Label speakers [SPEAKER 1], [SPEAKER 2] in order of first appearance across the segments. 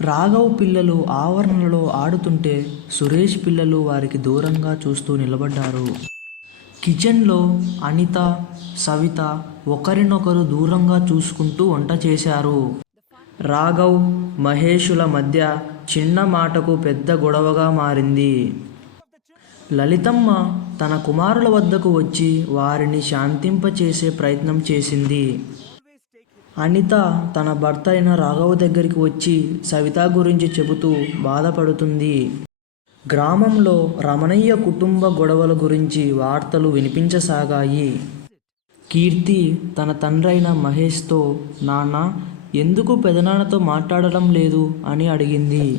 [SPEAKER 1] రాఘవ్ పిల్లలు ఆవరణలో ఆడుతుంటే సురేష్ పిల్లలు వారికి దూరంగా చూస్తూ నిలబడ్డారు. కిచెన్లో అనిత సవిత ఒకరినొకరు దూరంగా చూసుకుంటూ వంట చేశారు. రాఘవ్ మహేషుల మధ్య చిన్న మాటకు పెద్ద గొడవగా మారింది. లలితమ్మ తన కుమారుల వద్దకు వచ్చి వారిని శాంతింపచేసే ప్రయత్నం చేసింది. అనిత తన భర్త అయిన రాఘవ దగ్గరికి వచ్చి సవిత గురించి చెబుతూ బాధపడుతుంది. గ్రామంలో రమణయ్య కుటుంబ గొడవల గురించి వార్తలు వినిపించసాగాయి. కీర్తి తన తండ్రైన మహేష్తో నాన్న ఎందుకు పెదనాన్నతో మాట్లాడడం లేదు? అని అడిగింది.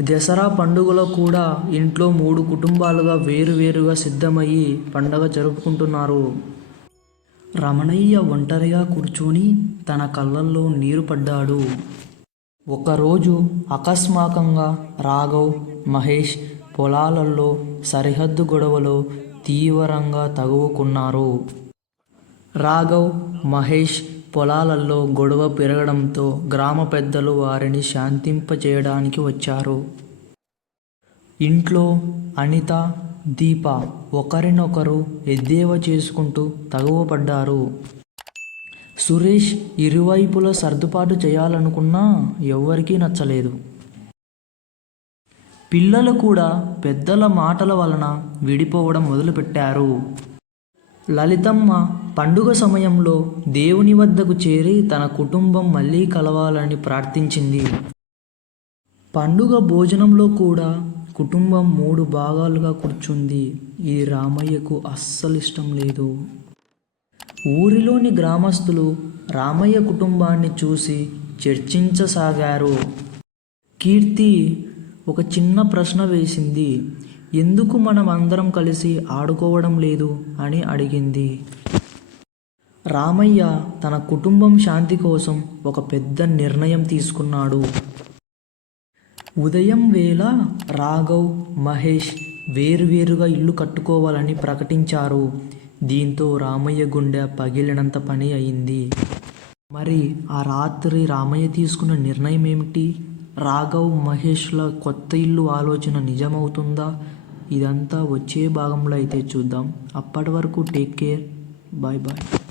[SPEAKER 1] దసరా పండుగలో కూడా ఇంట్లో మూడు కుటుంబాలుగా వేరువేరుగా సిద్ధమయ్యి పండగ జరుపుకుంటున్నారు. రమణయ్య ఒంటరిగా కూర్చొని తన కళ్ళల్లో నీరు పడ్డాడు. ఒకరోజు అకస్మాకంగా రాఘవ్ మహేష్ పొలాలలో సరిహద్దు గొడవలో తీవ్రంగా తగువుకున్నారు. రాఘవ్ మహేష్ పొలాలలో గొడవ పెరగడంతో గ్రామ పెద్దలు వారిని శాంతింపచేయడానికి వచ్చారు. ఇంట్లో అనిత దీప. ఒకరినొకరు ఎద్దేవా చేసుకుంటూ తగువపడ్డారు. సురేష్ ఇరువైపుల సర్దుబాటు చేయాలనుకున్నా ఎవ్వరికీ నచ్చలేదు. పిల్లలు కూడా పెద్దల మాటల వలన విడిపోవడం మొదలుపెట్టారు. లలితమ్మ పండుగ సమయంలో దేవుని వద్దకు చేరి తన కుటుంబం మళ్ళీ కలవాలని ప్రార్థించింది. పండుగ భోజనంలో కూడా కుటుంబం మూడు భాగాలుగా కూర్చుంది. ఇది రామయ్యకు అస్సలు ఇష్టం లేదు. ఊరిలోని గ్రామస్తులు రామయ్య కుటుంబాన్ని చూసి చర్చించసాగారు. కీర్తి ఒక చిన్న ప్రశ్న వేసింది. ఎందుకు మనం అందరం కలిసి ఆడుకోవడం లేదు అని అడిగింది. రామయ్య తన కుటుంబం శాంతి కోసం ఒక పెద్ద నిర్ణయం తీసుకున్నాడు. ఉదయం వేళ రాఘవ్ మహేష్ వేరువేరుగా ఇల్లు కట్టుకోవాలని ప్రకటించారు. దీంతో రామయ్య గుండె పగిలినంత పని అయింది. మరి ఆ రాత్రి రామయ్య తీసుకున్న నిర్ణయం ఏమిటి? రాఘవ్ మహేష్ల కొత్త ఇల్లు ఆలోచన నిజమవుతుందా? ఇదంతా వచ్చే భాగంలో అయితే చూద్దాం. అప్పటి వరకు టేక్ కేర్ బాయ్ బాయ్